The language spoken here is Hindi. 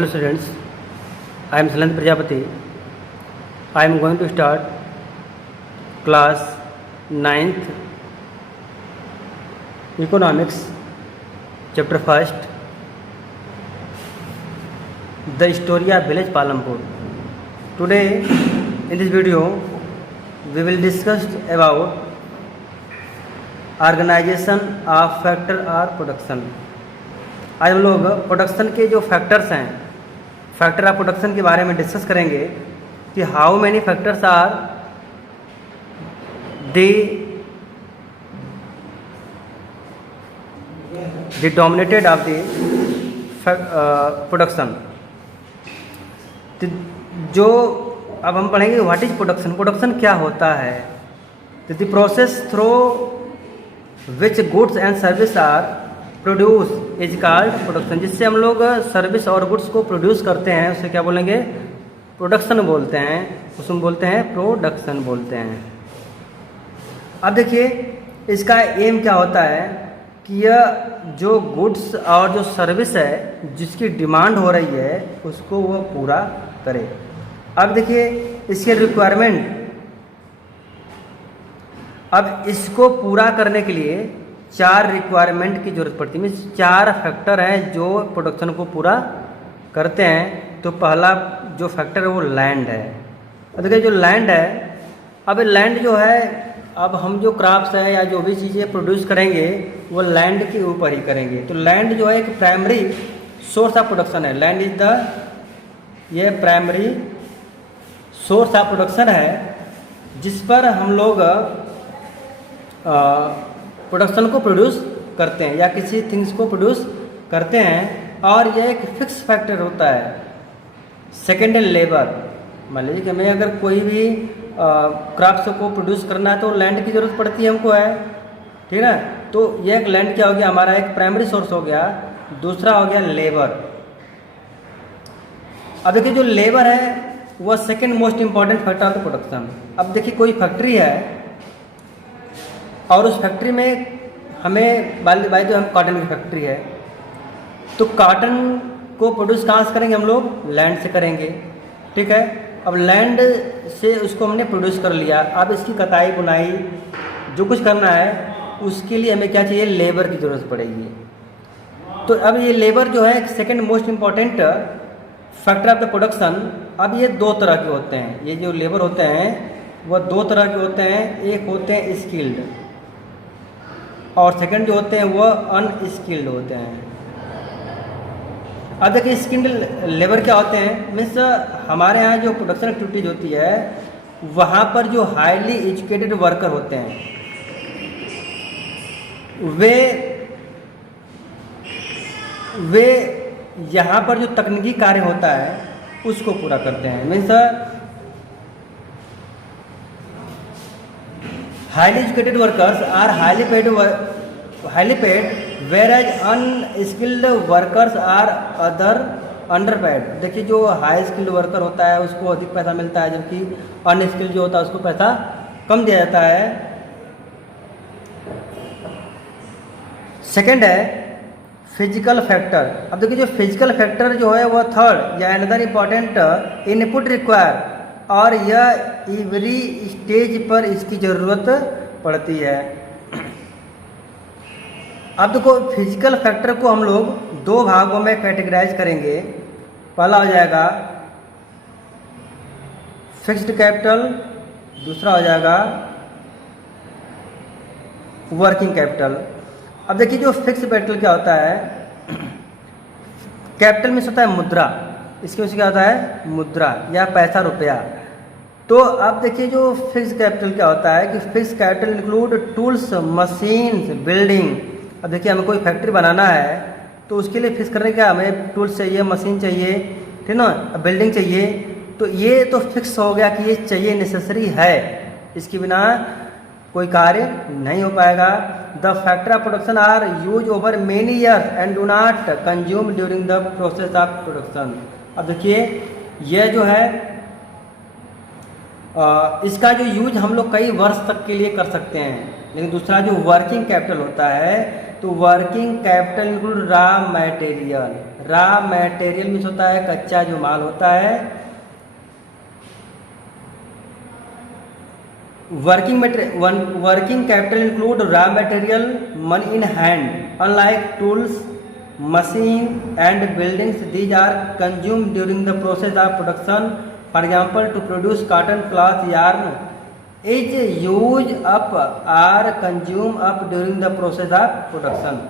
Hello students, I am Salant Prajapati. I am going to start class 9th Economics, chapter 1st, The Historia Village Palampur. Today in this video we will discuss about organization of factor or production. आज हम लोग प्रोडक्शन के जो फैक्टर्स हैं, फैक्टर ऑफ प्रोडक्शन के बारे में डिस्कस करेंगे कि how many factors are the dominated of the production. जो अब हम पढ़ेंगे व्हाट इज प्रोडक्शन। प्रोडक्शन क्या होता है? तो the process through which goods and service are produce is called production. जिससे हम लोग सर्विस और गुड्स को प्रोड्यूस करते हैं उसे क्या बोलेंगे? प्रोडक्शन बोलते हैं। उसमें बोलते हैं प्रोडक्शन बोलते हैं। अब देखिए इसका एम क्या होता है कि यह जो गुड्स और जो सर्विस है जिसकी डिमांड हो रही है उसको वह पूरा करे। अब देखिए इसके रिक्वायरमेंट, अब इसको पूरा करने के लिए 4 रिक्वायरमेंट की जरूरत पड़ती है। मीन्स 4 फैक्टर हैं जो प्रोडक्शन को पूरा करते हैं। तो पहला जो फैक्टर है वो लैंड है। अब देखिए जो लैंड है, अब लैंड जो है, अब हम जो क्रॉप्स है या जो भी चीज़ें प्रोड्यूस करेंगे वो लैंड के ऊपर ही करेंगे। तो लैंड जो है एक प्राइमरी सोर्स ऑफ प्रोडक्शन है। लैंड इज द ये प्राइमरी सोर्स ऑफ प्रोडक्शन है जिस पर हम लोग प्रोडक्शन को प्रोड्यूस करते हैं या किसी थिंग्स को प्रोड्यूस करते हैं। और यह एक फिक्स फैक्टर होता है। सेकेंड है लेबर। मान लीजिए कि हमें अगर कोई भी क्रॉप्स को प्रोड्यूस करना है तो लैंड की ज़रूरत पड़ती है हमको, है ठीक है। तो यह एक लैंड क्या हो गया, हमारा एक प्राइमरी सोर्स हो गया। दूसरा हो गया लेबर। अब देखिए जो लेबर है वह second most important factor of the production. अब देखिए कोई फैक्ट्री है और उस फैक्ट्री में हमें बाई जो हम कॉटन की फैक्ट्री है तो कॉटन को प्रोड्यूस कहाँ से करेंगे? हम लोग लैंड से करेंगे, ठीक है। अब लैंड से उसको हमने प्रोड्यूस कर लिया। अब इसकी कटाई बुनाई जो कुछ करना है उसके लिए हमें क्या चाहिए? लेबर की ज़रूरत पड़ेगी। तो अब ये लेबर जो है second most important factor of the production. अब ये 2 तरह के होते हैं। ये जो लेबर होते हैं वह 2 तरह के होते हैं। एक होते हैं स्किल्ड और सेकंड जो होते हैं वह अनस्किल्ड होते हैं। अब देखिए स्किल्ड लेबर क्या होते हैं? मीन्स हमारे यहाँ जो प्रोडक्शन एक्टिविटीज होती है वहाँ पर जो हाईली एजुकेटेड वर्कर होते हैं वे यहाँ पर जो तकनीकी कार्य होता है उसको पूरा करते हैं। Means highly educated workers are highly paid whereas unskilled workers are underpaid। देखिए जो हाई स्किल्ड वर्कर होता है उसको अधिक पैसा मिलता है जबकि अनस्किल्ड जो होता है उसको पैसा कम दिया जाता है। सेकंड है फिजिकल फैक्टर। अब देखिए जो फिजिकल फैक्टर जो है वह थर्ड या अनदर इम्पॉर्टेंट इनपुट रिक्वायर और यह एवरी स्टेज पर इसकी ज़रूरत पड़ती है। अब देखो फिजिकल फैक्टर को हम लोग 2 भागों में कैटेगराइज करेंगे। पहला हो जाएगा फिक्स्ड कैपिटल, दूसरा हो जाएगा वर्किंग कैपिटल। अब देखिए जो फिक्स्ड कैपिटल क्या होता है? कैपिटल में होता है मुद्रा। इसके वजह से क्या होता है? मुद्रा या पैसा, रुपया। तो अब देखिए जो फिक्स कैपिटल क्या होता है कि fix capital include tools, machines, building. अब देखिए हमें कोई फैक्ट्री बनाना है तो उसके लिए फिक्स करने क्या हमें टूल्स चाहिए, मशीन चाहिए, ठीक ना, बिल्डिंग चाहिए। तो ये तो फिक्स हो गया कि ये चाहिए, नेसेसरी है, इसके बिना कोई कार्य नहीं हो पाएगा। The factor of production are use over many years and do not consume during the process of production. अब देखिए यह जो है इसका जो यूज हम लोग कई वर्ष तक के लिए कर सकते हैं। लेकिन दूसरा जो वर्किंग कैपिटल होता है तो working capital include raw material. Raw material means होता है कच्चा जो माल होता है। Working capital include raw material, money in hand. Unlike tools, machine and buildings, these are consumed during the process of production. For example, to produce cotton, cloth, yarn is used up or consumed up during the process of production।